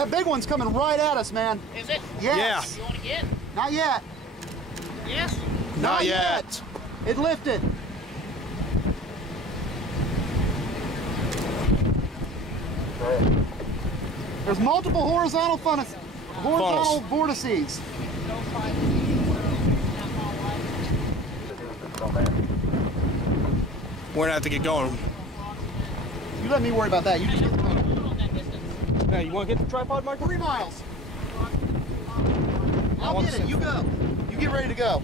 That big one's coming right at us, man. Is it? Yes. Yeah. You want to get? Not yet. Yes? Not yet. It lifted. There's multiple horizontal vortices. We're gonna have to get going. You let me worry about that. You just get the motor. Yeah, you want to get the tripod, Mark? 3 miles. I'll get it. You go. You get ready to go.